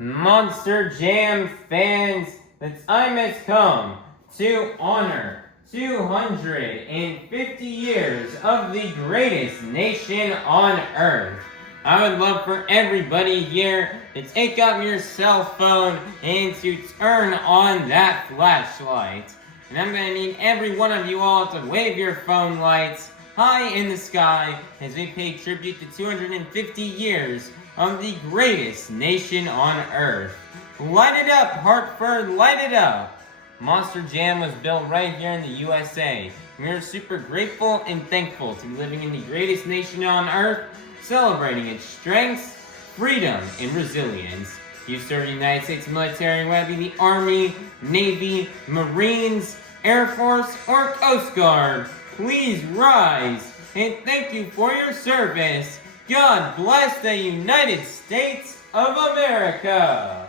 Monster Jam fans, the time has come to honor 250 years of the greatest nation on earth. I would love for everybody here to take up your cell phone and to turn on that flashlight. And I'm going to need every one of you all to wave your phone lights high in the sky as we pay tribute to 250 years of the greatest nation on earth. Light it up, Hartford, light it up! Monster Jam was built right here in the USA. We are super grateful and thankful to be living in the greatest nation on earth, celebrating its strengths, freedom, and resilience. If you serve the United States military, whether it be the Army, Navy, Marines, Air Force, or Coast Guard, please rise and thank you for your service. God bless the United States of America.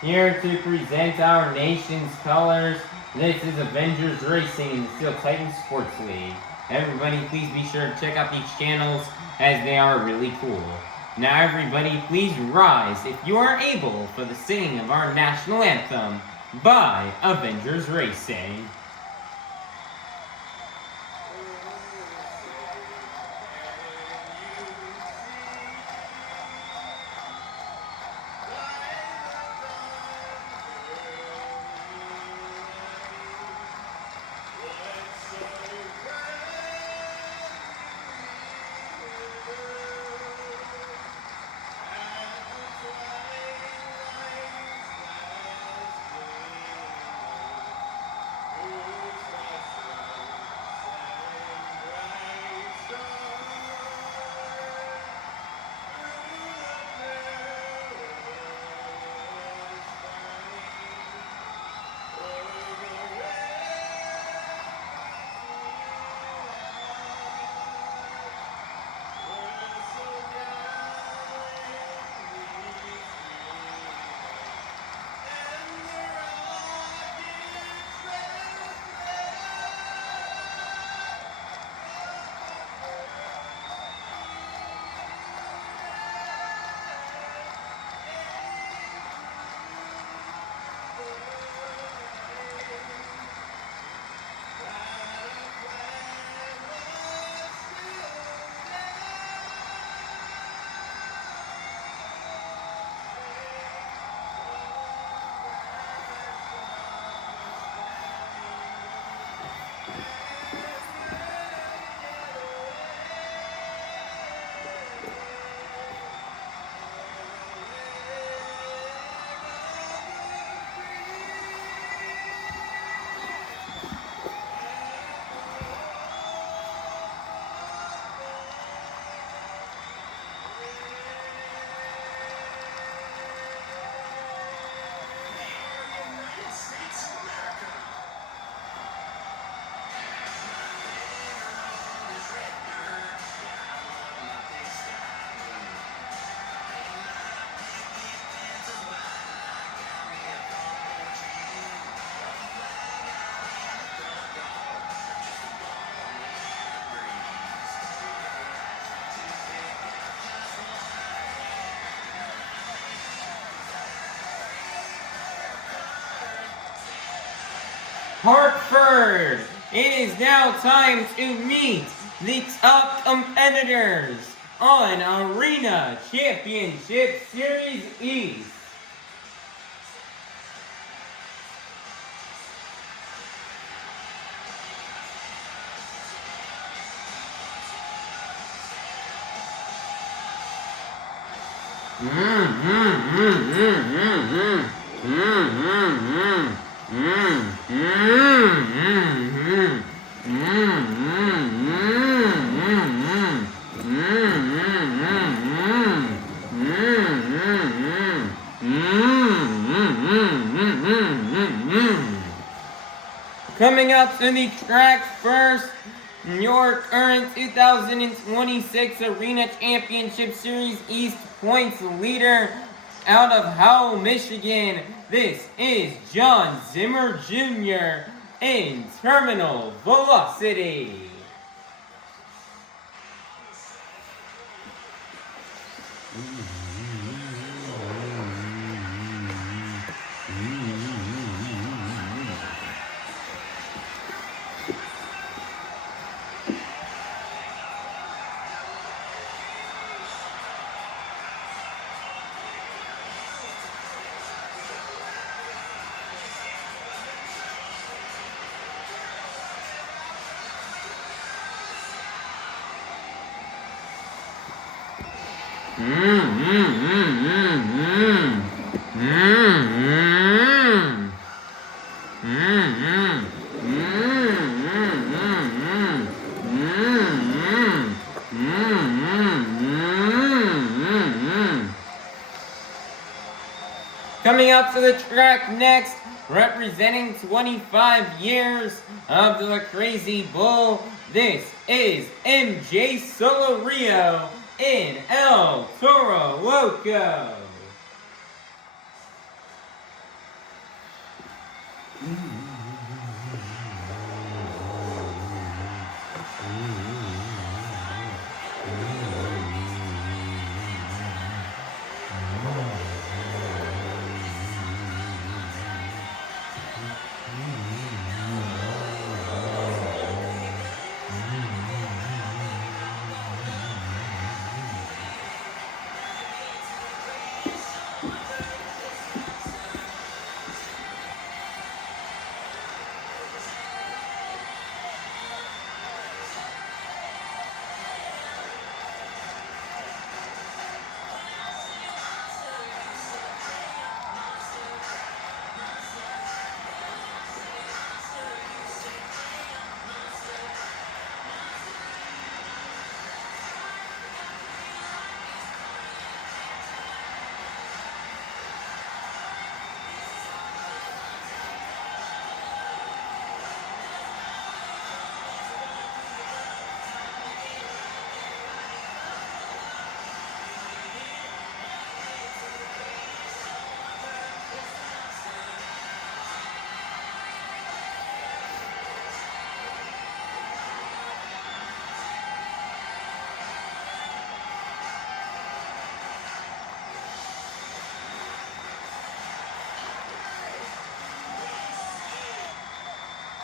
Here to present our nation's colors, this is Avengers Racing in the Steel Titan Sports League. Everybody please be sure to check out these channels as they are really cool. Now everybody please rise if you are able for the singing of our national anthem by Avengers Racing. Hartford! It is now time to meet the top competitors on Arena Championship Series East. Coming up to the track first, your current 2026 Arena Championship Series East points leader out of Howell, Michigan. This is Jon Zimmer Jr. in Terminal Velocity. Coming up to the track next, representing 25 years of the Krazy Bull, this is MJ Solorio in El Toro Loco.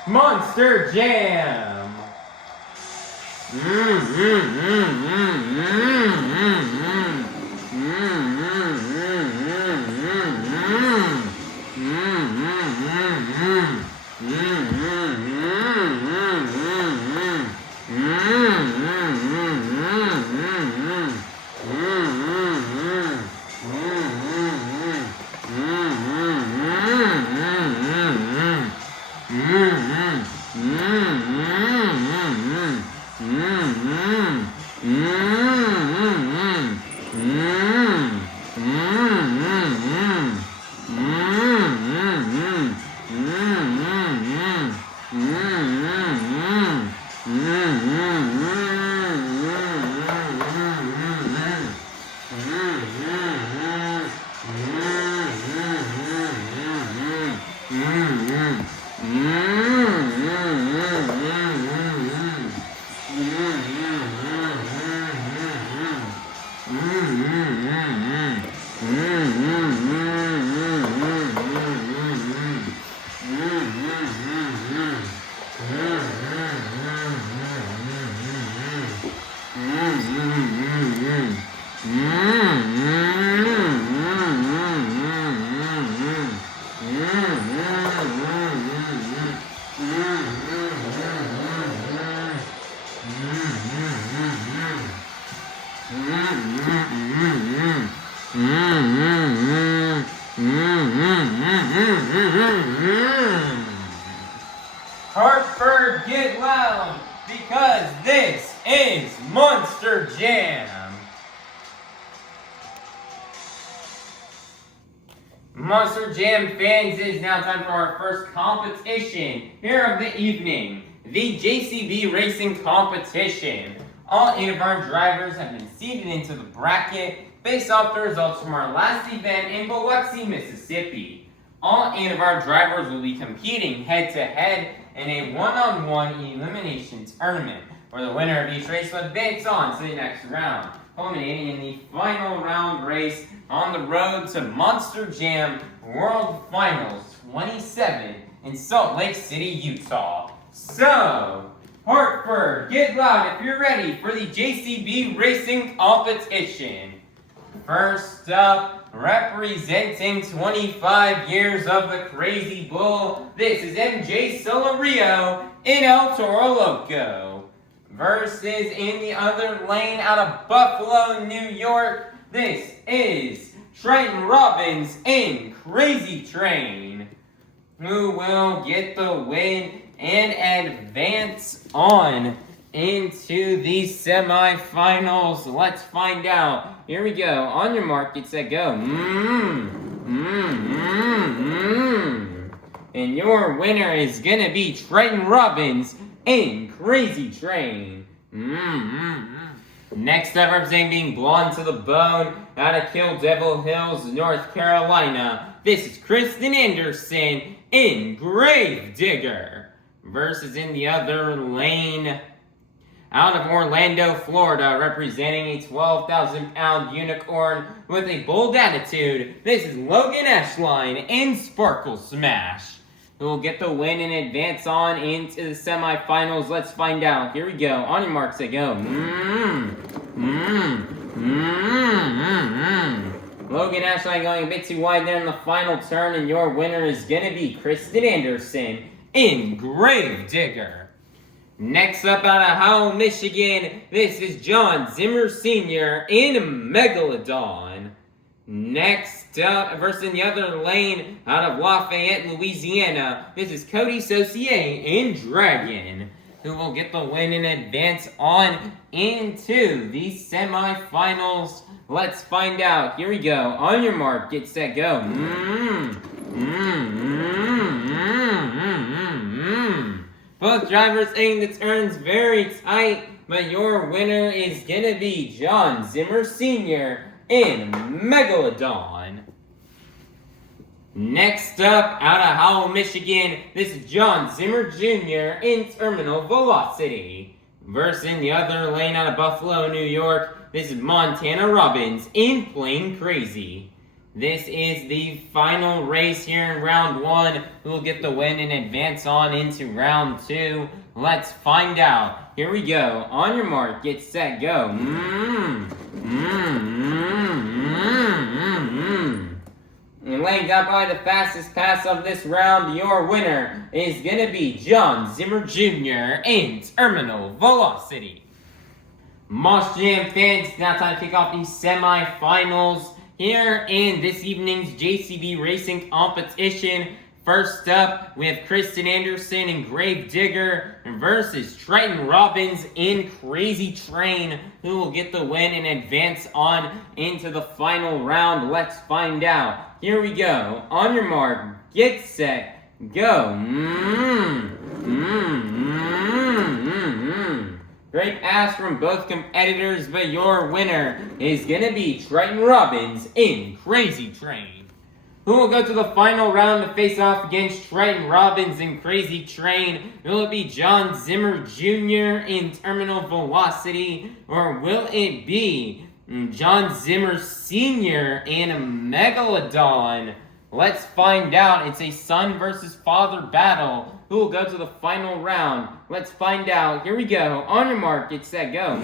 Monster Jam. Hartford, get loud, because this is Monster Jam. Monster Jam fans, it is now time for our first competition here of the evening, the JCB Racing Competition. All 8 of our drivers have been seeded into the bracket based off the results from our last event in Biloxi, Mississippi. All 8 of our drivers will be competing head-to-head in a one-on-one elimination tournament, where the winner of each race will advance on to the next round, culminating in the final round race on the road to Monster Jam World Finals 27 in Salt Lake City, Utah. So, Hartford, get loud if you're ready for the JCB Racing Competition. First up, representing 25 years of the Krazy Bull, this is MJ Solorio in El Toro Loco. Versus in the other lane out of Buffalo, New York, this is Triton Robbins in Krazy Train, who will get the win and advance on into the semifinals. Let's find out. Here we go. On your mark, get set, go. And your winner is gonna be Triton Robbins in Krazy Train. Next up, representing being blonde to the bone out of Kill Devil Hills, North Carolina, this is Kristen Anderson in Grave Digger. Versus in the other lane, out of Orlando, Florida, representing a 12,000-pound unicorn with a bold attitude, this is Loghan Ashline in Sparkle Smash, who will get the win and advance on into the semifinals. Let's find out. Here we go. On your marks, they go. Loghan Ashline going a bit too wide there in the final turn, and your winner is going to be Kristen Anderson in Grave Digger. Next up out of Howell, Michigan, this is Jon Zimmer Sr. in Megalodon. Next up, versus in the other lane, out of Lafayette, Louisiana, this is Coty Saucier in Dragon, who will get the win and advance on into the semifinals. Let's find out. Here we go. On your mark, get set, go. Both drivers aim the turns very tight, but your winner is gonna be Jon Zimmer Sr. in Megalodon. Next up, out of Howell, Michigan, this is Jon Zimmer Jr. in Terminal Velocity. Versus in the other lane out of Buffalo, New York, this is Montana Robbins in Plain Krazy. This is the final race here in round 1. Who will get the win and advance on into round 2? Let's find out. Here we go. On your mark, get set, go. And laying down by the fastest pass of this round, your winner is going to be Jon Zimmer Jr. in Terminal Velocity. Monster Jam fans, it's now time to kick off the semifinals here in this evening's JCB Racing Competition. First up, we have Kristen Anderson in Grave Digger versus Triton Robbins in Krazy Train, who will get the win and advance on into the final round. Let's find out. Here we go. On your mark, get set, go. Great pass from both competitors, but your winner is going to be Triton Robbins in Krazy Train, who will go to the final round to face off against Triton Robbins in Krazy Train. Will it be Jon Zimmer Jr. in Terminal Velocity, or will it be Jon Zimmer Sr. in Megalodon? Let's find out. It's a son versus father battle. Who will go to the final round? Let's find out. Here we go. On your mark, get set, go.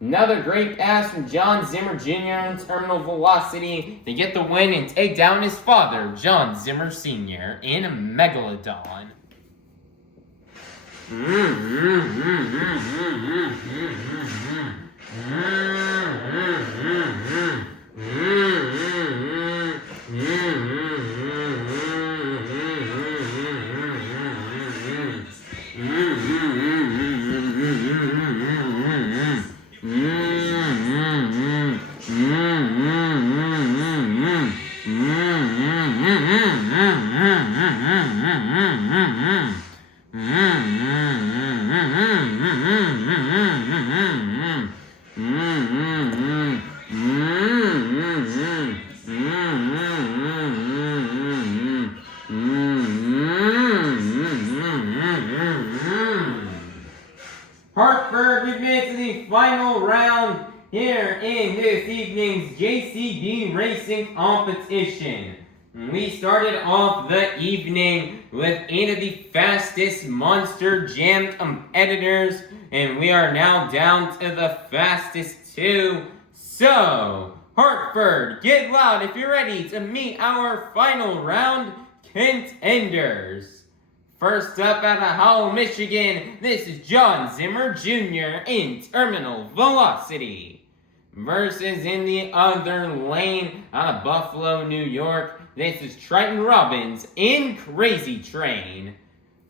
Another great pass from Jon Zimmer Jr. in Terminal Velocity to get the win and take down his father, Jon Zimmer Sr. in Megalodon. Hartford, we've made to the final round here in this evening's JCB Racing Competition. We started off the evening with 8 of the fastest Monster Jam competitors, and we are now down to the fastest 2. So, Hartford, get loud if you're ready to meet our final round contenders. First up out of Howell, Michigan, this is Jon Zimmer Jr. in Terminal Velocity. Versus in the other lane out of Buffalo, New York, this is Triton Robbins in Krazy Train.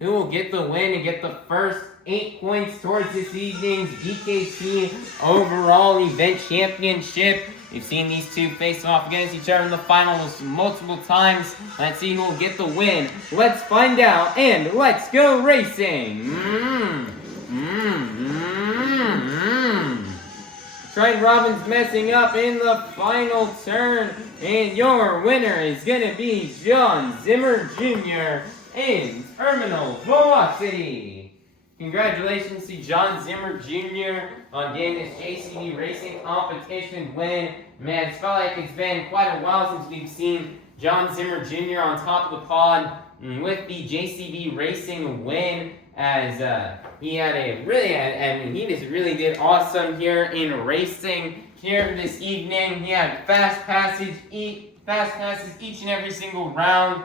Who will get the win and get the first 8 points towards this evening's DKT overall event championship. We've seen these two face off against each other in the finals multiple times. Let's see who will get the win. Let's find out, and let's go racing! Triton Robbins messing up in the final turn, and your winner is going to be Jon Zimmer Jr. in Terminal Velocity. Congratulations to Jon Zimmer Jr. on getting this JCB Racing Competition win. Man, it's felt like it's been quite a while since we've seen Jon Zimmer Jr. on top of the pod with the JCB Racing win, as he had a really, he just really did awesome here in racing here this evening. He had fast passes each and every single round,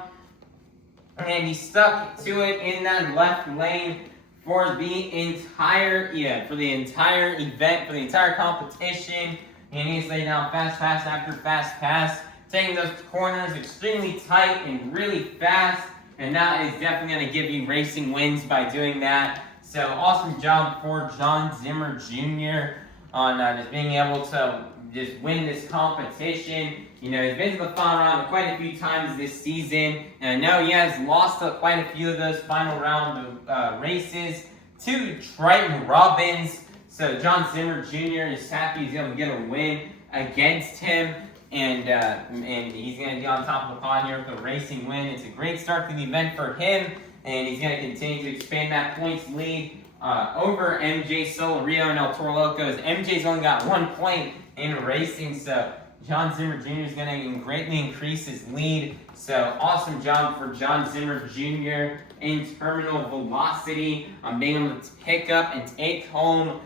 and he stuck to it in that left lane for the entire event, for the entire competition. And he's laying down fast pass after fast pass, taking those corners extremely tight and really fast. And that is definitely going to give you racing wins by doing that. So awesome job for Jon Zimmer Jr. on just being able to just win this competition. You know, he's been to the final round quite a few times this season, and I know he has lost quite a few of those final round races to Triton Robbins. So Jon Zimmer Jr. is happy he's able to get a win against him, and he's going to be on top of the pod here with a racing win. It's a great start to the event for him, and he's going to continue to expand that points lead over MJ Solorio and El Toro Locos. MJ's only got 1 point in racing, so Jon Zimmer Jr. is going to greatly increase his lead. So awesome job for Jon Zimmer Jr. in Terminal Velocity on being able to pick up and take home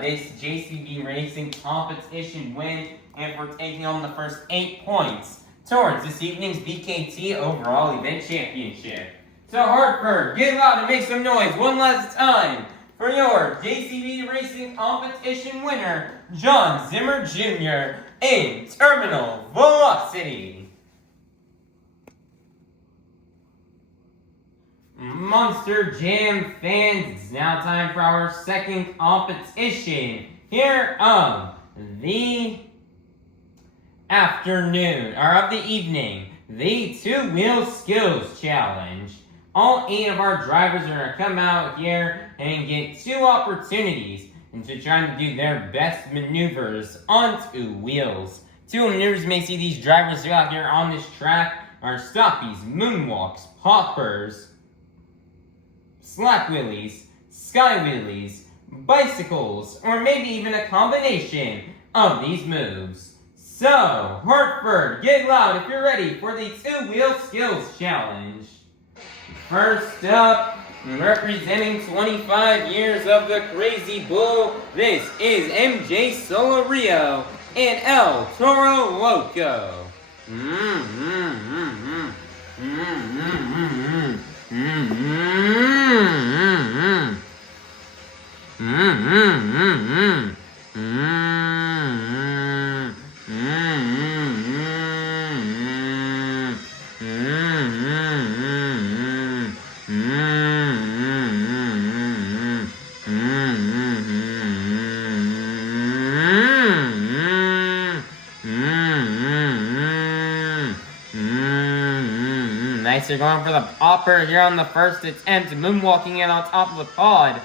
this JCB Racing Competition win, and for taking home the first 8 points towards this evening's BKT overall event championship. So Hartford, get loud and make some noise one last time for your JCB Racing Competition winner, Jon Zimmer Jr. in Terminal Velocity. Monster Jam fans, it's now time for our second competition here of the afternoon, or of the evening, the Two-Wheel Skills Challenge. All 8 of our drivers are going to come out here and get 2 opportunities into trying to do their best maneuvers on 2 wheels. 2 maneuvers you may see these drivers do out here on this track are stoppies, moonwalks, poppers, slack wheelies, sky wheelies, bicycles, or maybe even a combination of these moves. So, Hartford, get loud if you're ready for the Two-Wheel Skills Challenge. First up, representing 25 years of the Krazy Bull, this is MJ Solorio and El Toro Loco. Nice, you're going for the popper here on the first attempt, moonwalking it on top of the pod.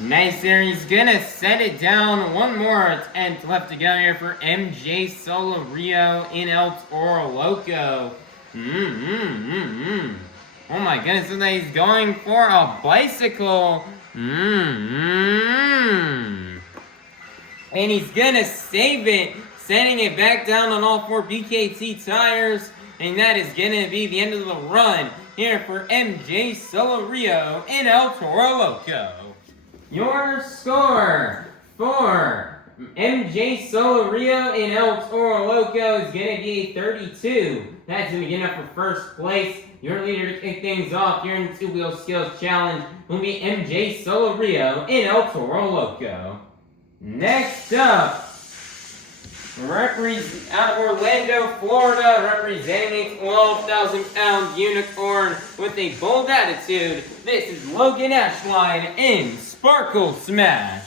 Nice there, he's gonna set it down. One more attempt left to go here for MJ Solorio in El Toro Loco. Oh my goodness, so he's going for a bicycle. And he's gonna save it, setting it back down on all 4 BKT tires. And that is gonna be the end of the run here for MJ Solorio in El Toro Loco. Your score for MJ Solorio in El Toro Loco is going to be 32. That's going to be enough for first place. Your leader to kick things off here in the two-wheel skills challenge will be MJ Solorio in El Toro Loco. Next up, out of Orlando, Florida, representing a 12,000-pound unicorn with a bold attitude, this is Loghan Ashline in Sparkle Smash.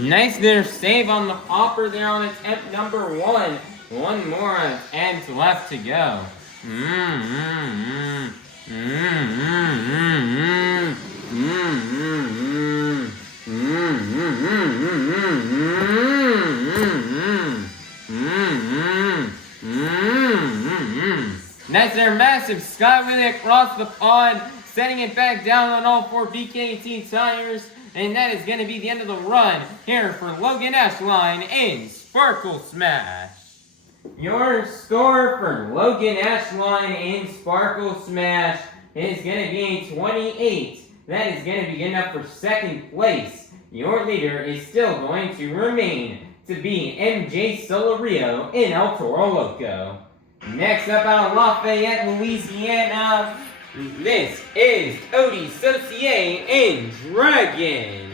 Nice there, save on the hopper there on attempt number 1. One more attempt left to go. Nice there, massive skywheel across the pond, setting it back down on all 4 BKT tires. And that is going to be the end of the run here for Loghan Ashline in Sparkle Smash. Your score for Loghan Ashline in Sparkle Smash is going to be 28. That is going to be good enough for second place. Your leader is still going to remain to be MJ Solorio in El Toro Loco. Next up out of Lafayette, Louisiana, this is Coty Saucier in Dragon.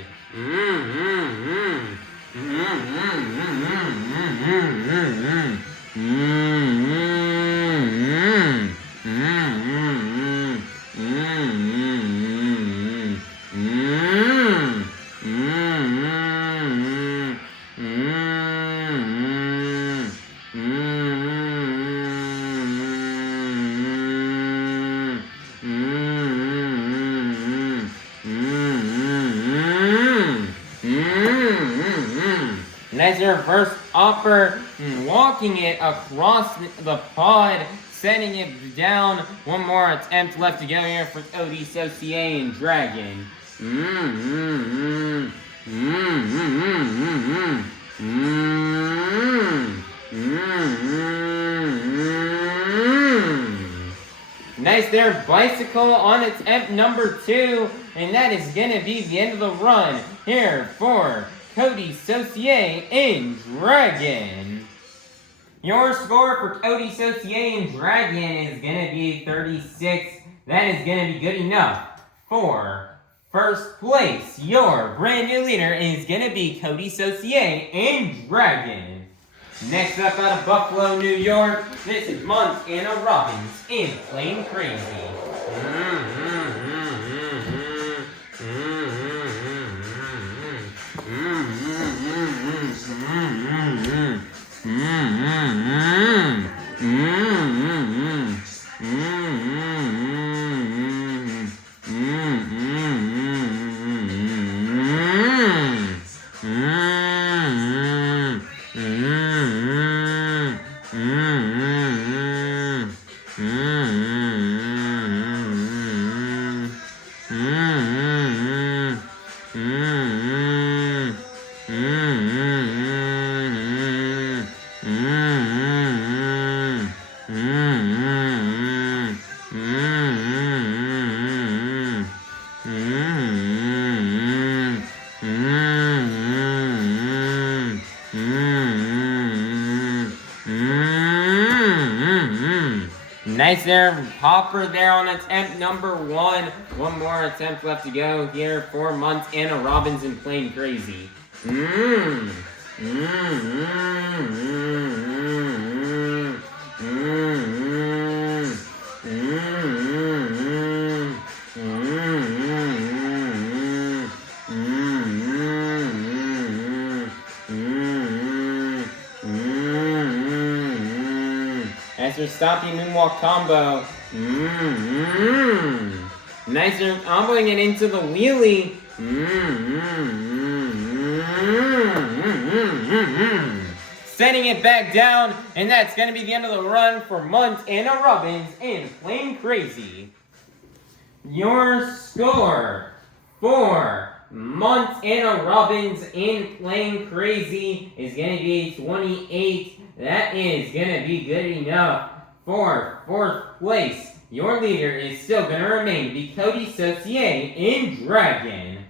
Nice reverse upper, walking it across the pod, setting it down. One more attempt left to go here for Coty Saucier and Dragon. Nice there, bicycle on attempt number 2, and that is going to be the end of the run here for Coty Saucier in Dragon. Your score for Coty Saucier in Dragon is going to be 36. That is going to be good enough for first place. Your brand new leader is going to be Coty Saucier in Dragon. Next up out of Buffalo, New York, this is Montana Robbins in Plain Krazy. Nice there, Hopper there on attempt number 1. One more attempt left to go here for Montana Robbins and playing Krazy. As your stopping moonwalk combo. Nice, you're comboing it into the wheelie. Setting it back down, and that's going to be the end of the run for Montana Robbins and playing Krazy. Your score for Montana Robbins and playing Krazy is going to be 28. That is going to be good enough for 4th place. Your leader is still going to remain the Coty Saucier in Dragon.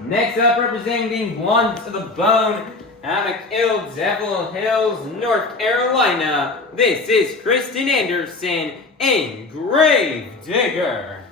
Next up, representing Blonde to the Bone, out of Kill Devil Hills, North Carolina, this is Kristen Anderson in Grave Digger.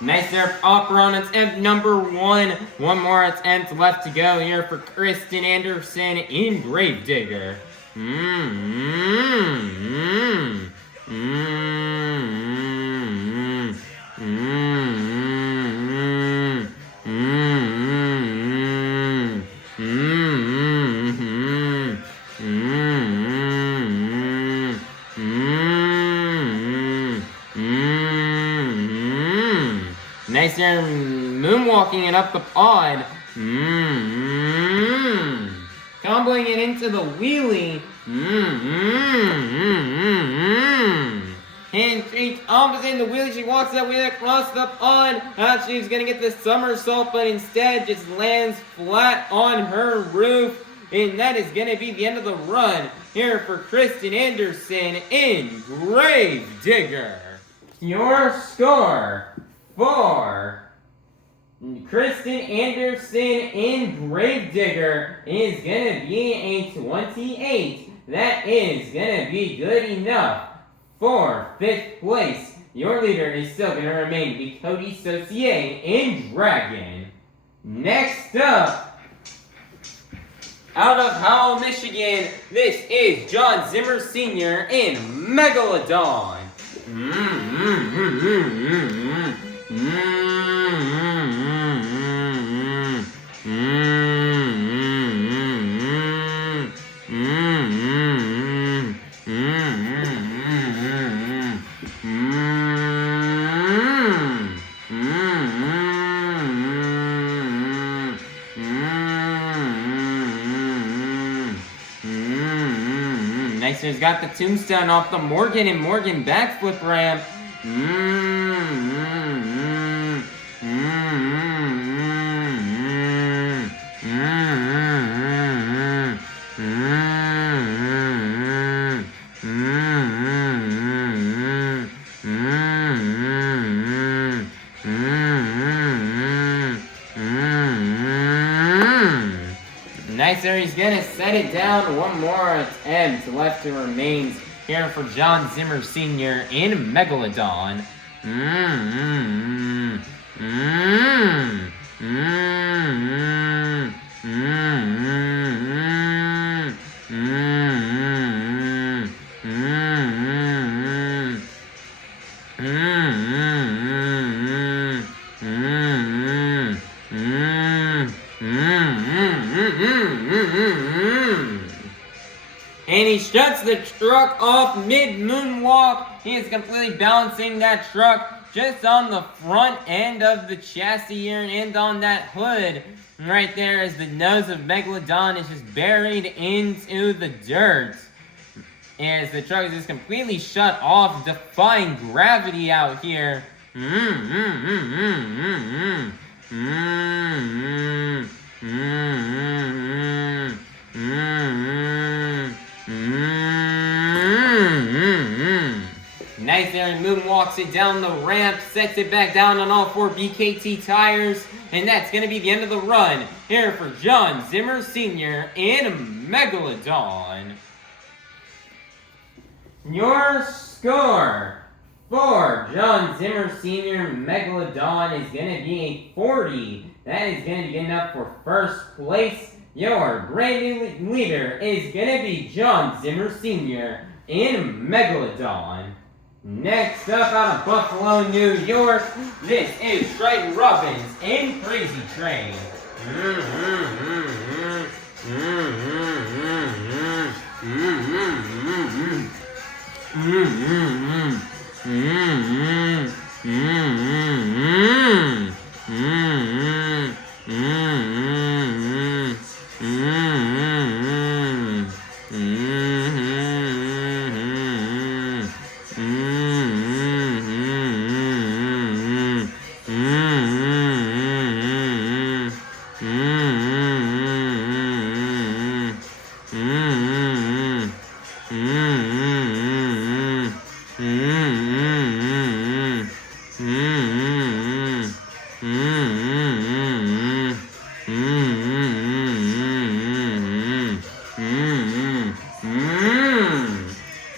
Nice there, Hopper on attempt number 1. One more attempt left to go here for Kristen Anderson in Gravedigger. Nice there, moonwalking it up the pod. Comboing it into the wheelie. And she combos in the wheelie. She walks that wheelie across the pond. She's gonna get the somersault, but instead just lands flat on her roof. And that is gonna be the end of the run here for Kristen Anderson in Gravedigger. Your score for Kristen Anderson in Gravedigger is going to be a 28. That is going to be good enough for 5th place. Your leader is still going to remain the Coty Saucier in Dragon. Next up, out of Howell, Michigan, this is Jon Zimmer Sr. in Megalodon. Nice, he's got the tombstone off the Morgan and Morgan backflip ramp. Nice there, he's gonna set it down. One more attempt left to remains here for Jon Zimmer Sr. in Megalodon. He shuts the truck off mid-moonwalk. He is completely balancing that truck just on the front end of the chassis here and on that hood. Right there as the nose of Megalodon is just buried into the dirt. As the truck is just completely shut off, defying gravity out here. Nice there, and moonwalks it down the ramp, sets it back down on all 4 BKT tires, and that's going to be the end of the run here for Jon Zimmer Sr. in Megalodon. Your score for Jon Zimmer Sr. Megalodon is going to be a 40. That is going to be good enough for first place. Your brand new leader is going to be Jon Zimmer Sr. in Megalodon. Next up out of Buffalo, New York, this is Triton Robbins in Crazy Train.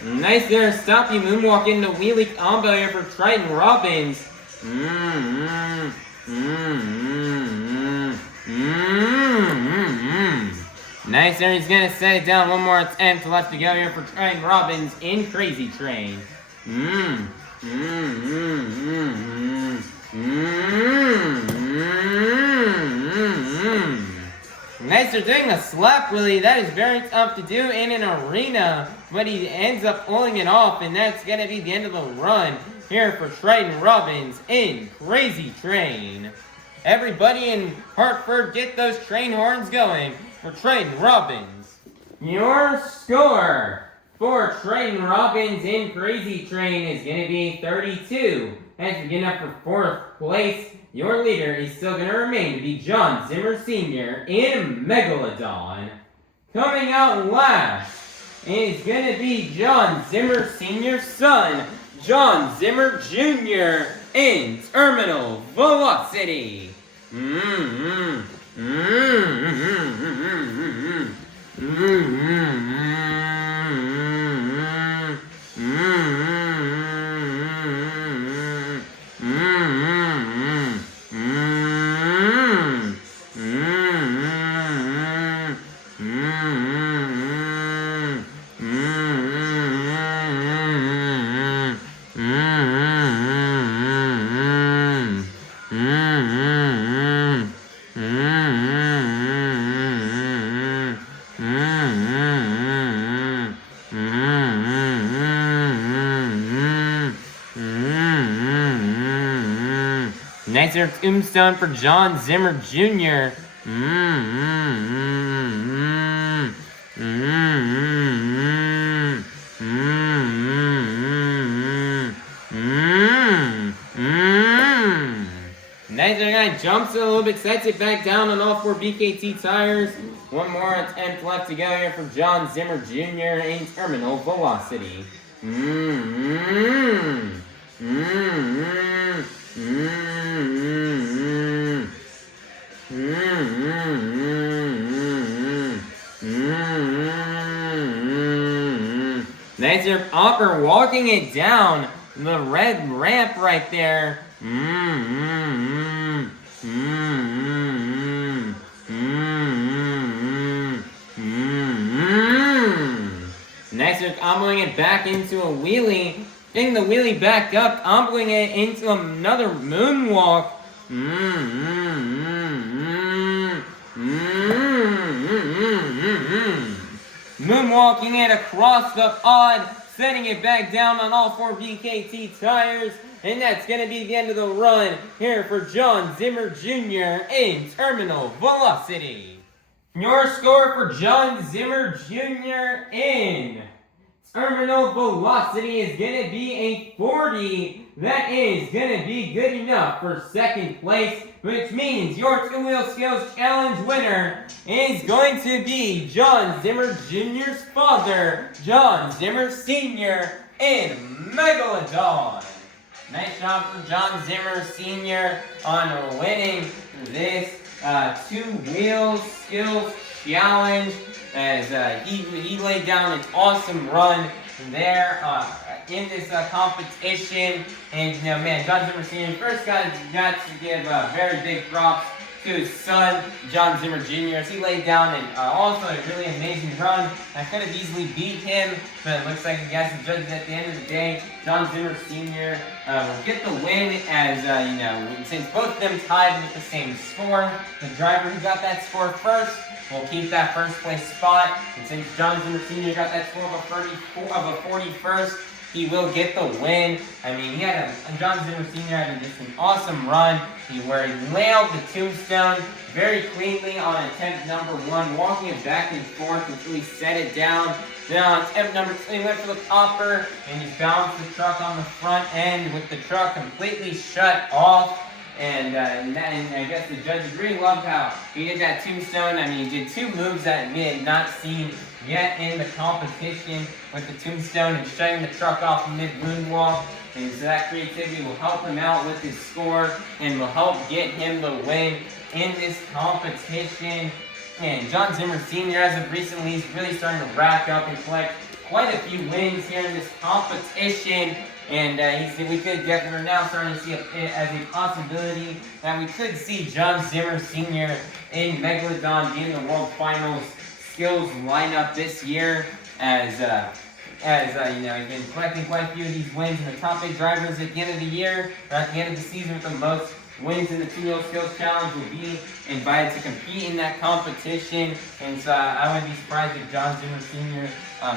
Nice there, stop you moonwalk into wheelie combo here for Triton Robbins. Nice there, he's gonna set it down one more attempt left to go here for Triton Robbins in Crazy Train. Nice, they're doing a slap wheelie. That is very tough to do in an arena, but he ends up pulling it off, and that's gonna be the end of the run here for Triton Robbins in Crazy Train. Everybody in Hartford, get those train horns going for Triton Robbins. Your score for Triton Robbins in Crazy Train is going to be 32. As we get up for fourth place, your leader is still going to remain to be Jon Zimmer Sr. in Megalodon. Coming out last is going to be Jon Zimmer Sr.'s son, Jon Zimmer Jr. in Terminal Velocity. Nice there, tombstone for Jon Zimmer Jr. Nice there, guy jumps it a little bit, sets it back down on all 4 BKT tires. One more attempt left to go here for Jon Zimmer Jr. in Terminal Velocity. Nice there, Popper walking it down the red ramp right there. Nice there, comboing it back into a wheelie. Getting the wheelie back up, comboing it into another moonwalk. moonwalking it across the pod, setting it back down on all 4 BKT tires. And that's going to be the end of the run here for Jon Zimmer Jr. in Terminal Velocity. Your score for Jon Zimmer Jr. in Terminal Velocity is going to be a 40. That is going to be good enough for second place, which means your 2-Wheel Skills Challenge winner is going to be Jon Zimmer Jr.'s father, Jon Zimmer Sr. in Megalodon. Nice job for Jon Zimmer Sr. on winning this 2-Wheel Skills Challenge, as he laid down an awesome run there in this competition. And you know, man, Jon Zimmer Sr. first got to give very big props to his son, Jon Zimmer Jr. as he laid down an also a really amazing run. I could have easily beat him, but it looks like he has the judges at the end of the day. Jon Zimmer Sr. Will get the win, as you know, since both of them tied with the same score. The driver who got that score first will keep that first place spot, and since Jon Zimmer Sr. got that score of a 41st, he will get the win. I mean, Jon Zimmer Sr. had just an awesome run where he nailed the tombstone very cleanly on attempt number 1, walking it back and forth until he set it down. Then on attempt number 2, he went for the popper and he balanced the truck on the front end with the truck completely shut off. And I guess the judges really loved how he did that tombstone. I mean, he did 2 moves that we had not seen yet in the competition with the tombstone and shutting the truck off mid-moonwalk. And so that creativity will help him out with his score and will help get him the win in this competition. And Jon Zimmer Sr., as of recently, is really starting to rack up and collect quite a few wins here in this competition. And we're now starting to see it as a possibility that we could see Jon Zimmer Sr. in Megalodon be in the World Finals skills lineup this year, as you know, he's been collecting quite a few of these wins, and the top 8 drivers at the end of the year, or at the end of the season with the most wins in the 2-Wheel Skills Challenge will be invited to compete in that competition. And so I wouldn't be surprised if Jon Zimmer Sr.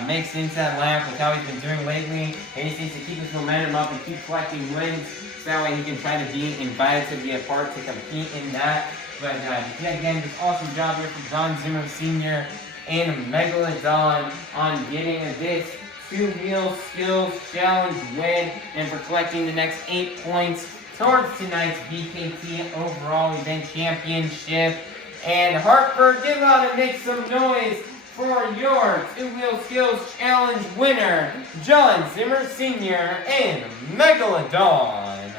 Makes it into that lineup with how he's been doing lately. He just needs to keep his momentum up and keep collecting wins, so that way he can try to be invited to be a part to compete in that. But again, just awesome job here from Jon Zimmer Sr. in Megalodon on getting this 2-Wheel Skills Challenge win, and for collecting the next 8 points towards tonight's BKT Overall Event Championship. And Hartford, give out and make some noise for your 2-Wheel Skills Challenge winner, Jon Zimmer Sr. in Megalodon.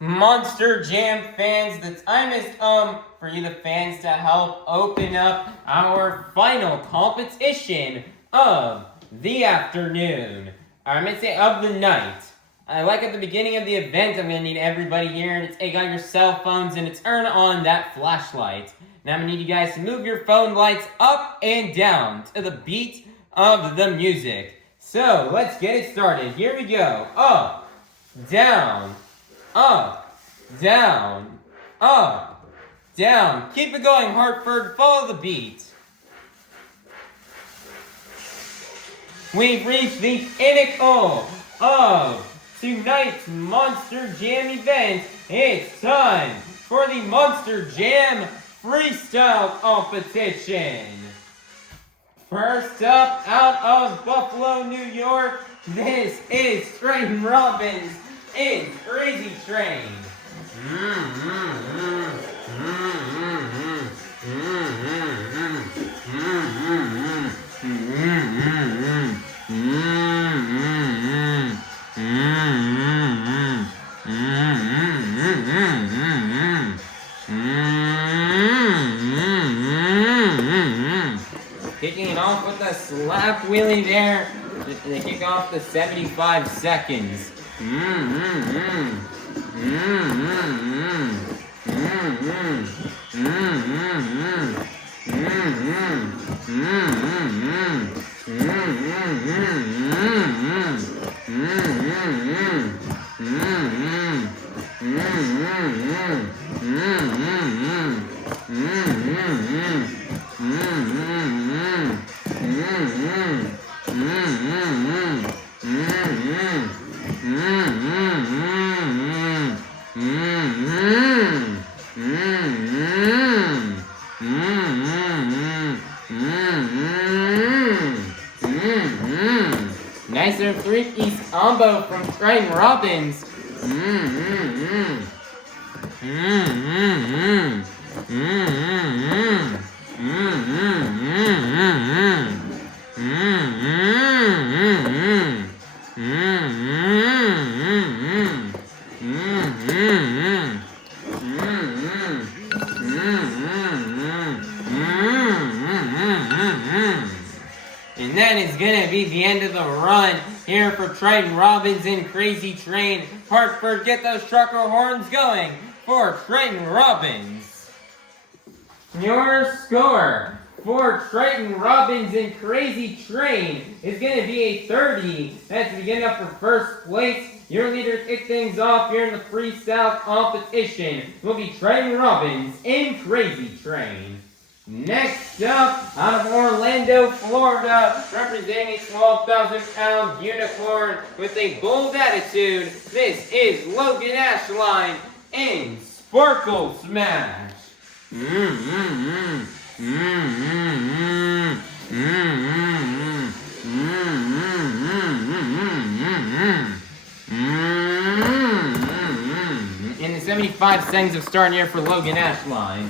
Monster Jam fans, the time is come for you, the fans, to help open up our final competition of the afternoon. I'm going to say of the night. Like at the beginning of the event, I'm going to need everybody here to take out your cell phones and to turn on that flashlight. Now I'm going to need you guys to move your phone lights up and down to the beat of the music. So, let's get it started. Here we go. Up, down, up, down, up, down. Keep it going, Hartford. Follow the beat. We've reached the pinnacle of tonight's Monster Jam event. It's time for the Monster Jam Freestyle Competition. First up, out of Buffalo, New York, this is Triton Robbins in Krazy Train. Kicking it off with a slap wheelie there. They kick off the 75 seconds. Nice little three-piece combo from Triton Robbins. And that is going to be the end of the run here for Triton Robbins and Krazy Train. Hartford, get those trucker horns going for Triton Robbins. Your score for Triton Robbins and Krazy Train is going to be a 30. That's to get up for first place. Your leader to kick things off here in the freestyle competition will be Triton Robbins and Krazy Train. Next up, out of Orlando, Florida, representing a 12,000-pound unicorn with a bold attitude, this is Loghan Ashline in Sparkle Smash. In the 75 seconds of start here for Loghan Ashline.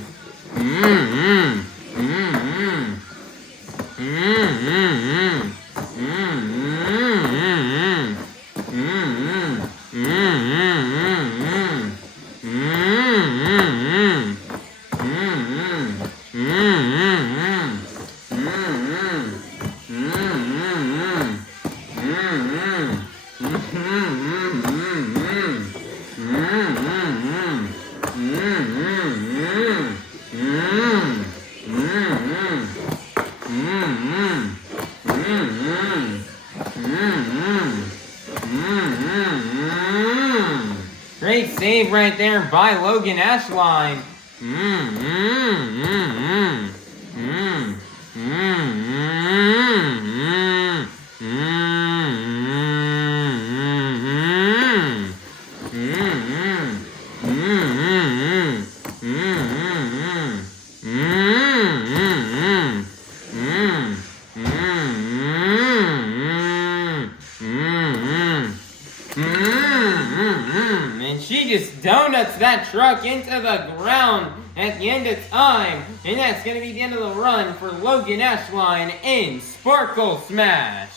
Great save right there by Loghan Ashline. And she just donuts that truck into the ground at the end of time. And that's going to be the end of the run for Loghan Ashline in Sparkle Smash.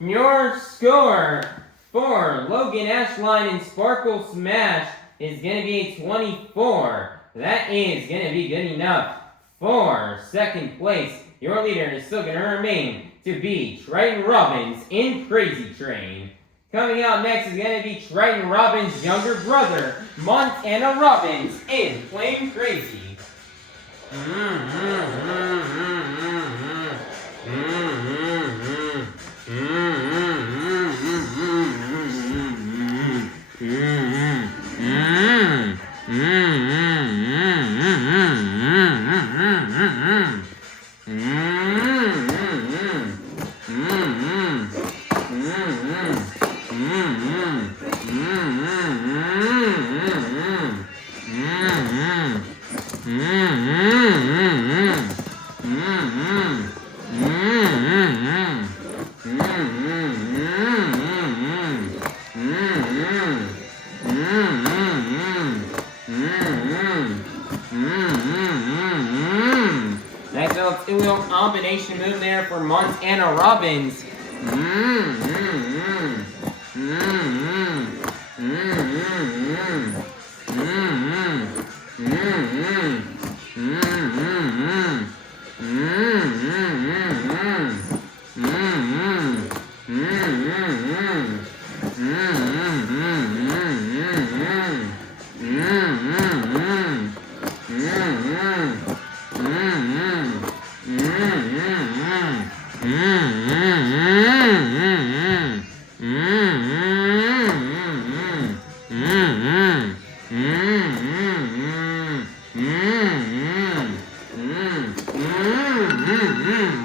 Your score for Loghan Ashline in Sparkle Smash is going to be a 24. That is going to be good enough for second place. Your leader is still going to remain to be Triton Robbins in Krazy Train. Coming out next is going to be Triton Robbins' younger brother, Montana Robbins, in Plain Krazy. Nice little combination move there for Montana Robbins.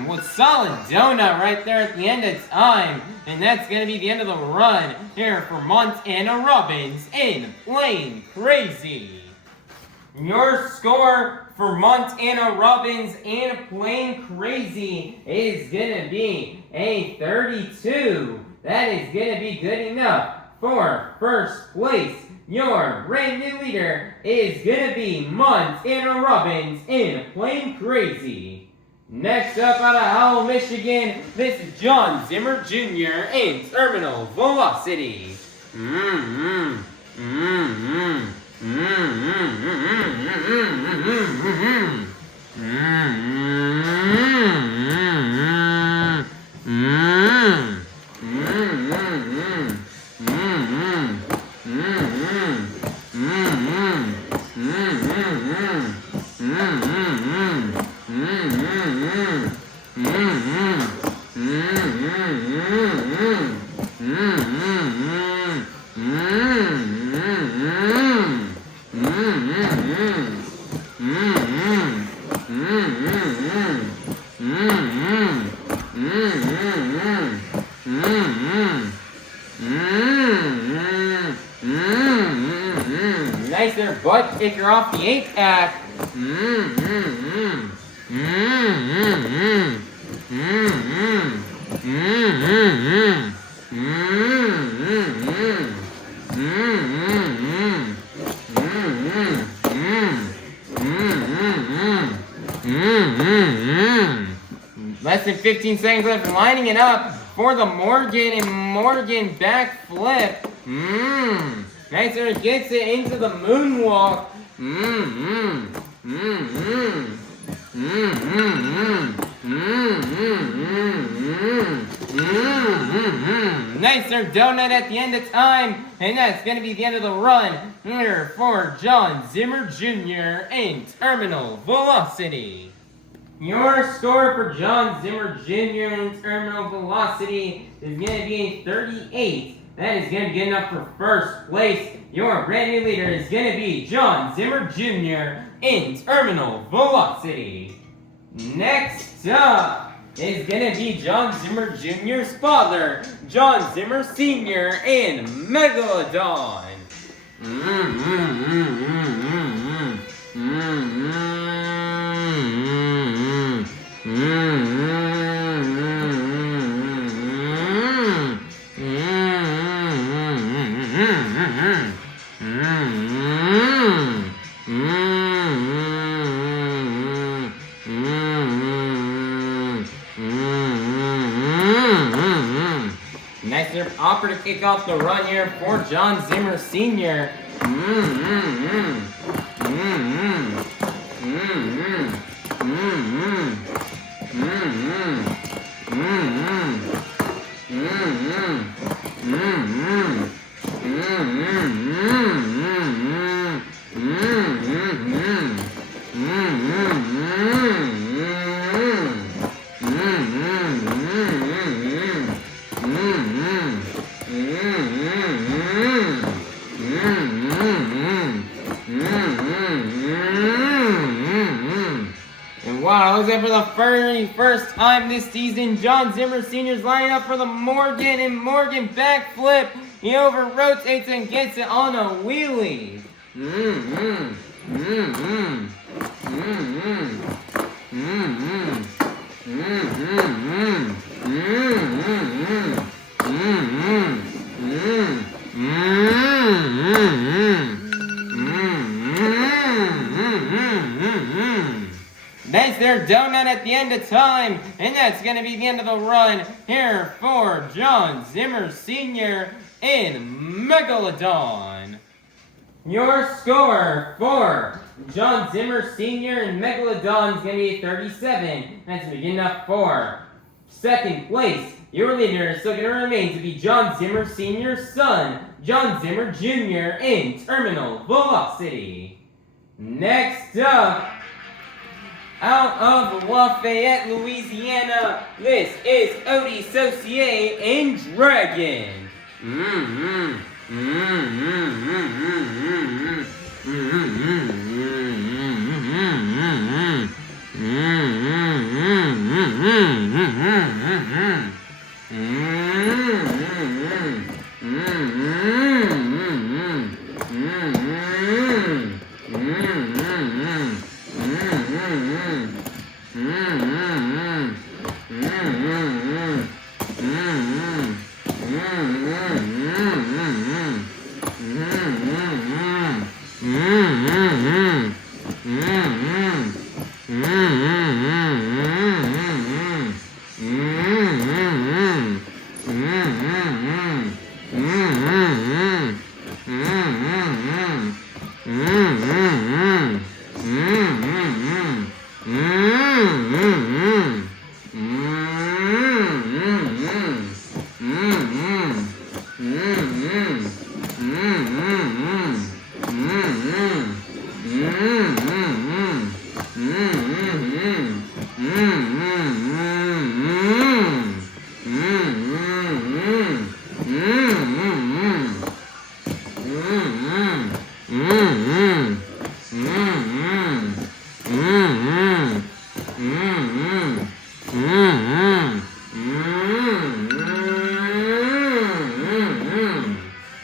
With solid donut right there at the end of time. And that's going to be the end of the run here for Montana Robbins in Plain Krazy. Your score for Montana Robbins and Plain Krazy is going to be a 32. That is going to be good enough for first place. Your brand new leader is going to be Montana Robbins and Plain Krazy. Next up out of Howell, Michigan, this is Jon Zimmer Jr. in Terminal Velocity. Nice there, butt kicker off the 8-pack. Less than 15 seconds left, lining it up for the Morgan and Morgan backflip. Nice there, gets it into the moonwalk. Nice there, donut at the end of time, and that's going to be the end of the run here for Jon Zimmer Jr. in Terminal Velocity. Your score for Jon Zimmer Jr. in Terminal Velocity is going to be a 38. That is going to be good enough for first place. Your brand new leader is going to be Jon Zimmer Jr. in Terminal Velocity. Next up is going to be Jon Zimmer Jr.'s father, Jon Zimmer Sr. in Megalodon. Nice there, offer to kick off the run here for Jon Zimmer Sr. And wow, looks like for the very first time this season, Jon Zimmer Sr.'s lining up for the Morgan and Morgan backflip. He over rotates and gets it on a wheelie. Nice there, donut at the end of time, and that's going to be the end of the run here for Jon Zimmer Sr. in Megalodon. Your score for Jon Zimmer Sr. in Megalodon is going to be 37. That's going to be good enough for second place. Your leader is still going to remain to be Jon Zimmer Sr.'s son, Jon Zimmer Jr. in Terminal Velocity. Next up, out of Lafayette, Louisiana, this is Coty, Saucier, and Dragon.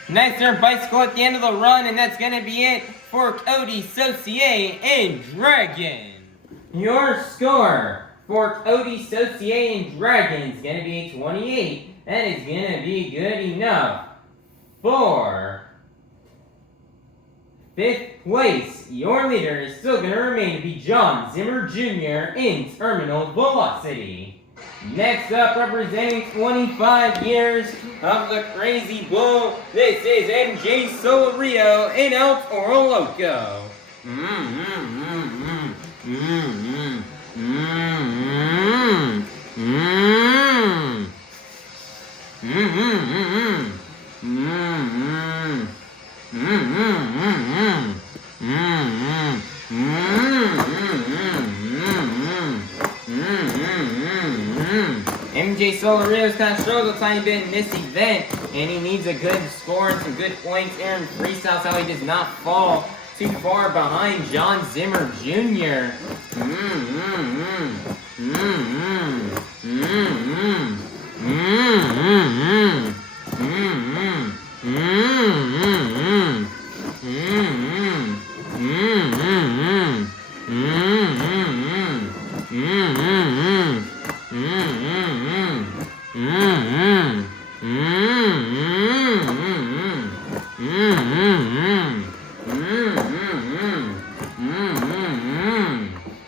Nice turn bicycle at the end of the run, and that's gonna be it for Coty, Saucier, and Dragon. Your score for Coty, Saucier, and Dragon is gonna be 28. That is gonna be good enough for 5th place. Your leader is still gonna remain to be Jon Zimmer Jr. in Terminal Velocity. Next up, representing 25 years of the Krazy Bull, this is MJ Solorio in El Toro Loco. MJ Solorio's kind of struggled a tiny bit in this event, and he needs a good score and some good points here in freestyle so he does not fall too far behind Jon Zimmer Jr.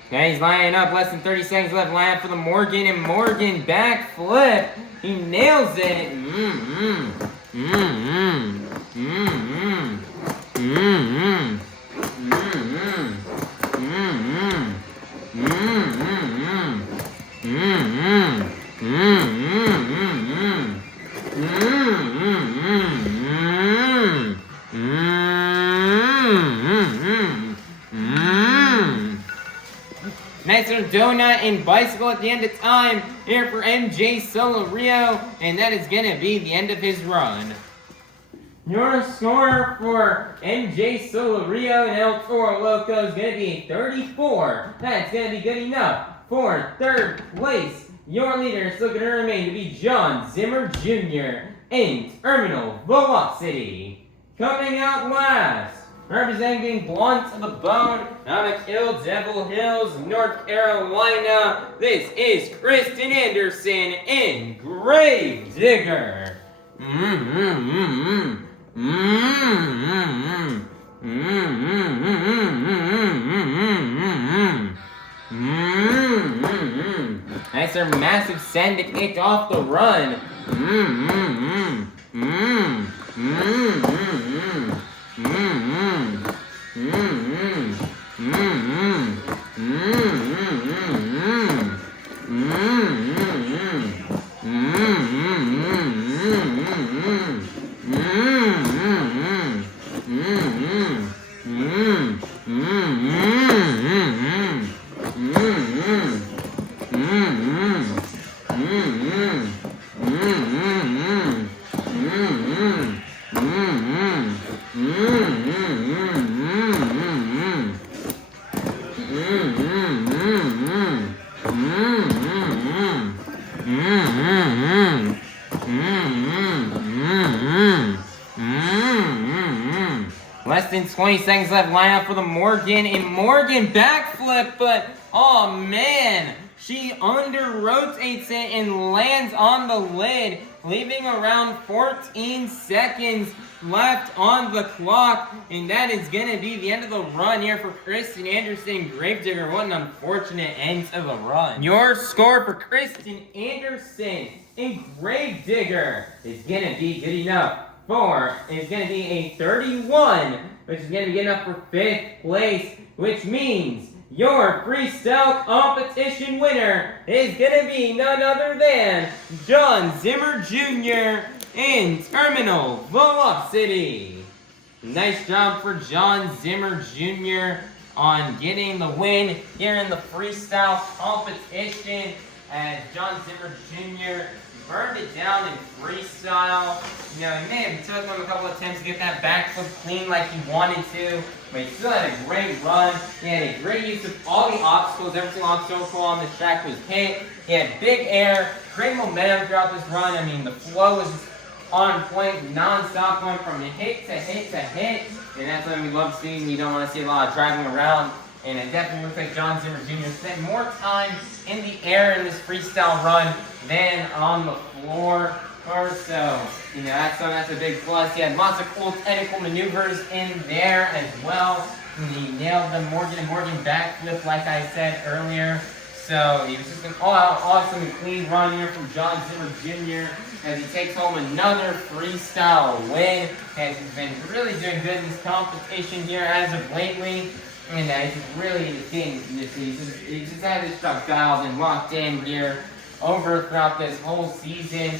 Okay, he's lining up, less than 30 seconds left, line up for the Morgan, and Morgan backflip. He nails it. Nice little donut and bicycle at the end of time here for MJ Solorio, and that is going to be the end of his run. Your score for MJ Solorio and El Toro Loco is going to be 34. That's going to be good enough for 3rd place. Your leader is still going to remain to be Jon Zimmer Jr. in Terminal Velocity. Coming out last, representing Blunt to the Bone out of Kill Devil Hills, North Carolina, this is Kristen Anderson in Grave Digger. Nice or massive send to kick off the run. Less than 20 seconds left, line up for the Morgan, and Morgan backflip, but oh man, she under-rotates it and lands on the lid, leaving around 14 seconds left on the clock, and that is going to be the end of the run here for Kristen Anderson Gravedigger. What an unfortunate end of the run. Your score for Kristen Anderson in Gravedigger is going to be good enough for, it's going to be a 31, which is going to be good enough for 5th place, which means your freestyle competition winner is going to be none other than Jon Zimmer Jr. in Terminal Velocity. Nice job for Jon Zimmer Jr. on getting the win here in the freestyle competition, as Jon Zimmer Jr. burned it down in freestyle. You know, he may have took him a couple of attempts to get that backflip clean like he wanted to, but he still had a great run. He had a great use of all the obstacles. Every single obstacle on the track was hit. He had big air, great momentum throughout this run. I mean, the flow was just on point, non-stop, going from hit to hit to hit. And that's what we love seeing. We don't want to see a lot of driving around. And it definitely looks like Jon Zimmer Jr. spent more time in the air in this freestyle run than on the floor. Or so, you know, that's a big plus. He had lots of cool technical maneuvers in there as well. And he nailed the Morgan and Morgan backflip, like I said earlier. So it was just an all-out awesome and clean run here from Jon Zimmer Jr. as he takes home another freestyle win. As he's been really doing good in this competition here as of lately. And he's just really getting this. He's just had this stuff dialed and locked in here throughout this whole season.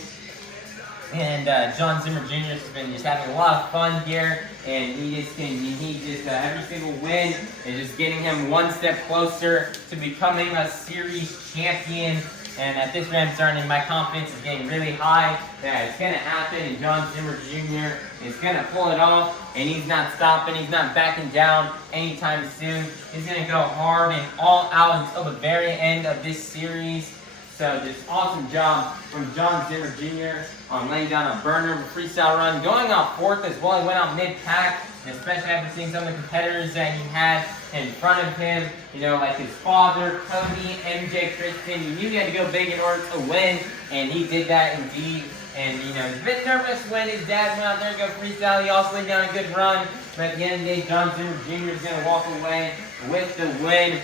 And Jon Zimmer Jr. has been just having a lot of fun here, and he just every single win is just getting him one step closer to becoming a series champion. And at this rate, I'm starting, my confidence is getting really high that it's gonna happen, and Jon Zimmer Jr. is gonna pull it off, and he's not stopping, he's not backing down anytime soon. He's gonna go hard and all out until the very end of this series. So just awesome job from Jon Zimmer Jr. on laying down a burner of a freestyle run, going out fourth as well. He went out mid-pack, and especially after seeing some of the competitors that he had in front of him, you know, like his father, Coty, MJ, Triton. He knew he had to go big in order to win, and he did that indeed. And, you know, he's a bit nervous when his dad went out there to go freestyle. He also laid down a good run, but at the end of the day, Jon Zimmer Jr. is going to walk away with the win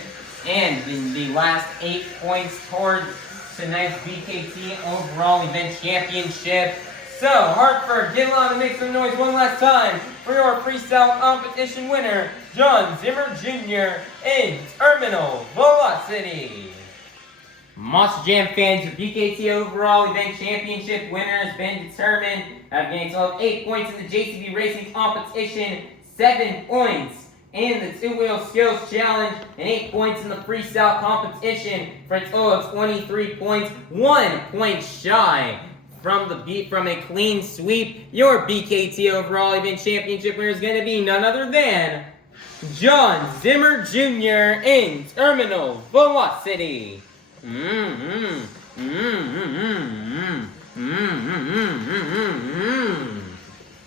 and the last 8 points towards tonight's BKT overall event championship. So, Hartford, get along and make some noise one last time for your freestyle competition winner, Jon Zimmer Jr. in Terminal Velocity. Monster Jam fans, your BKT overall event championship winner has been determined. I've gained a total of 8 points in the JCB Racing competition, 7 points in the two-wheel skills challenge, and 8 points in the freestyle competition for a total of 23 points, 1 point shy from a clean sweep. Your BKT overall event championship winner is going to be none other than Jon Zimmer Jr. in Terminal Velocity.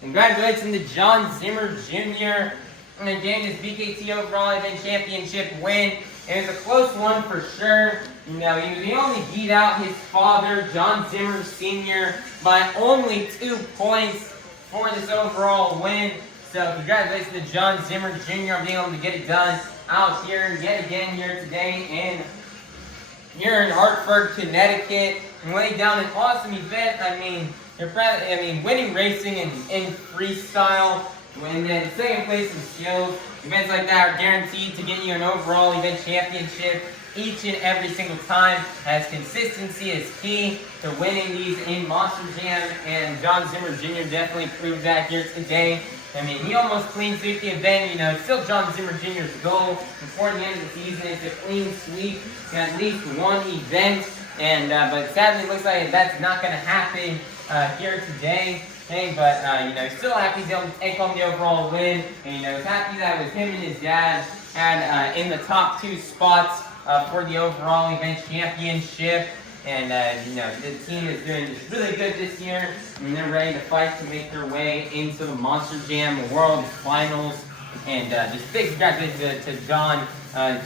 Congratulations to Jon Zimmer Jr. and again his BKT overall event championship win. It was a close one for sure. You know, he only beat out his father, Jon Zimmer Sr. by only 2 points for this overall win. So congratulations to Jon Zimmer Jr. on being able to get it done out here yet again here today here in Hartford, Connecticut, and laying down an awesome event. I mean, winning racing in freestyle. And then second place in skills. Events like that are guaranteed to get you an overall event championship each and every single time, as consistency is key to winning these in Monster Jam, and Jon Zimmer Jr. definitely proved that here today. I mean, he almost clean sweep the event. You know, it's still Jon Zimmer Jr.'s goal before the end of the season is to clean sweep at least one event, and but sadly it looks like that's not going to happen here today. Okay, but you know, still happy he's able to take home the overall win, and you know, he's happy that with him and his dad had in the top 2 spots for the overall event championship. And you know, the team is doing just really good this year, and they're ready to fight to make their way into the Monster Jam World Finals. And just big congratulations to Jon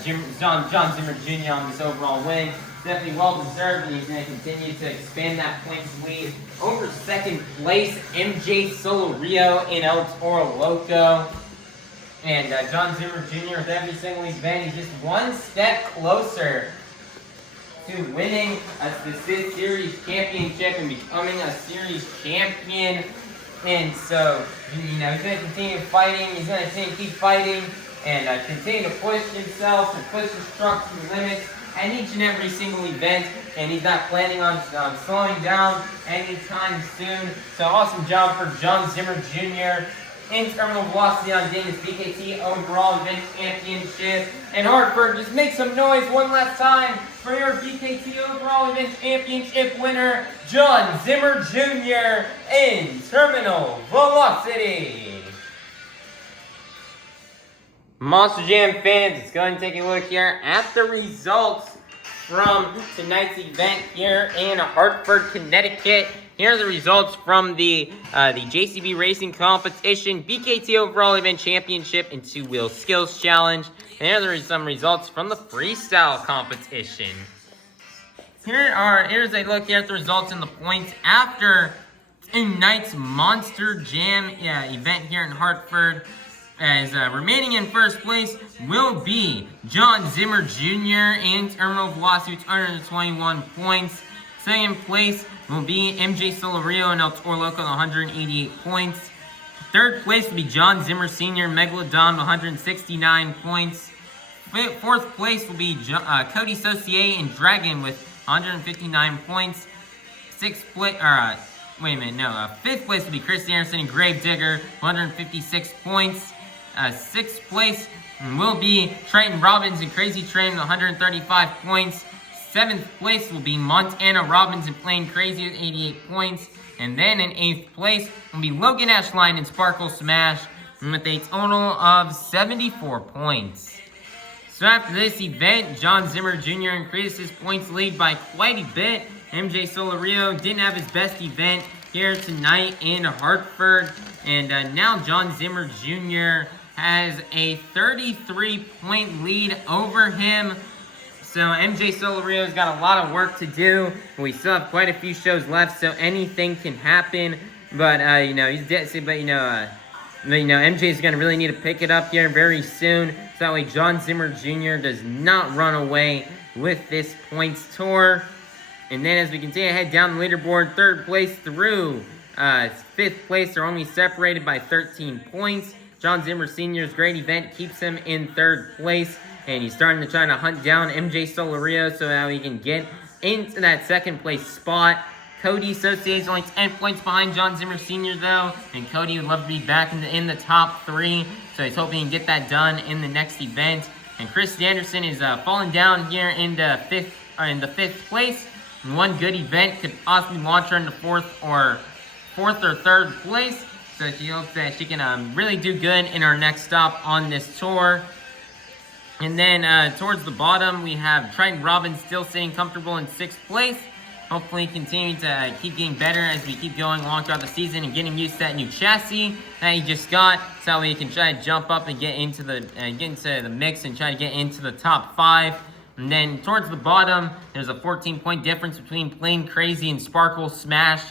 Zimmer Jr. on this overall win. Definitely well deserved, and he's going to continue to expand that points lead over second place MJ Solorio in El Toro Loco. And Jon Zimmer Jr. with every single event, he's just one step closer to winning the series championship and becoming a series champion. And so, you know, he's going to continue fighting, he's going to keep fighting, and continue to push himself and push his truck to the limits at each and every single event, and he's not planning on slowing down anytime soon. So awesome job for Jon Zimmer Jr. in terminal velocity on getting his BKT overall event championship. And Hartford, just make some noise one last time for your BKT overall event championship winner, Jon Zimmer Jr. in terminal velocity. Monster Jam fans, let's go ahead and take a look here at the results from tonight's event here in Hartford, Connecticut. Here are the results from the JCB Racing Competition BKT Overall Event Championship and Two-Wheel Skills Challenge. And here are some results from the Freestyle Competition. Here's a look here at the results and the points after tonight's Monster Jam event here in Hartford. As remaining in first place will be Jon Zimmer Jr. in terminal velocity with 221 points. Second place will be MJ Solorio and Toro Loco with 188 points. Third place will be Jon Zimmer Sr. Megalodon with 169 points. Fourth place will be Coty Saucier and Dragon with 159 points. Fifth place will be Chris Anderson and Gravedigger, 156 points. Sixth place will be Triton, Robbins, and Krazy Train with 135 points. Seventh place will be Montana Robbins and Plain Krazy with 88 points. And then in eighth place will be Loghan, Ashline, and Sparkle Smash with a total of 74 points. So after this event, Jon Zimmer Jr. increased his points lead by quite a bit. MJ Solorio didn't have his best event here tonight in Hartford. And now Jon Zimmer Jr. has a 33-point lead over him. So MJ Solorio's got a lot of work to do. We still have quite a few shows left, so anything can happen. But he's dead. But MJ's gonna really need to pick it up here very soon, so that way Jon Zimmer Jr. does not run away with this points tour. And then as we continue to head down the leaderboard, third place through fifth place are only separated by 13 points. Jon Zimmer Sr.'s great event keeps him in third place, and he's starting to try to hunt down MJ Solorio so that he can get into that second place spot. Coty Saucier is only 10 points behind Jon Zimmer Sr. though, and Coty would love to be back in the top 3, so he's hoping he can get that done in the next event. And Chris Anderson is falling down here in the fifth place. And one good event could possibly launch her into fourth or third place. So she hopes that she can really do good in our next stop on this tour. And then towards the bottom, we have Triton Robbins still sitting comfortable in 6th place. Hopefully continuing to keep getting better as we keep going along throughout the season and getting used to that new chassis that he just got. So that way he can try to jump up and get into the mix and try to get into the top 5. And then towards the bottom, there's a 14-point difference between Plain Krazy and Sparkle Smash.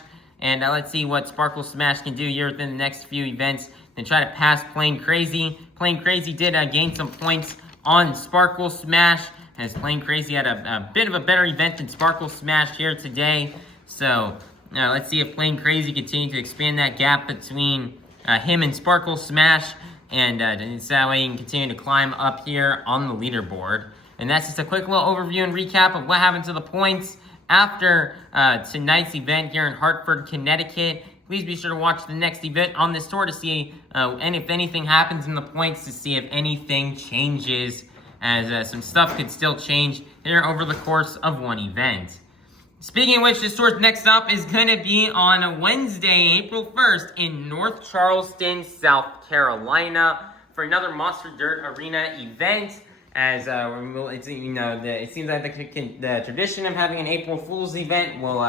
And let's see what Sparkle Smash can do here within the next few events. Then try to pass Plain Krazy. Plain Krazy did gain some points on Sparkle Smash, as Plain Krazy had a bit of a better event than Sparkle Smash here today. So let's see if Plain Krazy continue to expand that gap between him and Sparkle Smash. And so that way he can continue to climb up here on the leaderboard. And that's just a quick little overview and recap of what happened to the points after tonight's event here in Hartford, Connecticut. Please be sure to watch the next event on this tour to see and if anything happens in the points, to see if anything changes, as some stuff could still change here over the course of one event. Speaking of which, this tour's next stop is going to be on Wednesday, April 1st in North Charleston, South Carolina for another Monster Dirt Arena event. As it seems like the tradition of having an April Fool's event will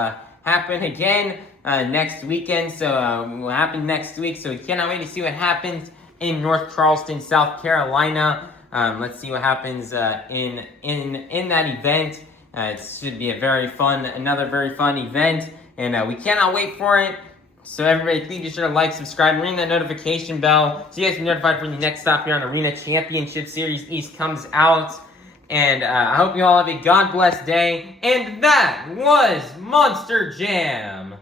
happen again next weekend. So it will happen next week. So we cannot wait to see what happens in North Charleston, South Carolina. Let's see what happens in that event. It should be another very fun event, and we cannot wait for it. So everybody, please be sure to like, subscribe, and ring that notification bell so you guys can be notified when the next stop here on Arena Championship Series East comes out. And I hope you all have a God bless day. And that was Monster Jam.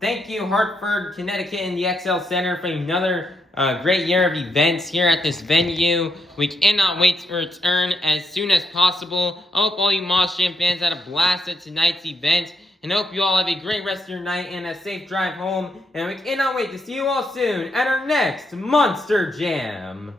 Thank you, Hartford, Connecticut, and the XL Center for another great year of events here at this venue. We cannot wait to return as soon as possible. I hope all you Monster Jam fans had a blast at tonight's event. And I hope you all have a great rest of your night and a safe drive home. And we cannot wait to see you all soon at our next Monster Jam.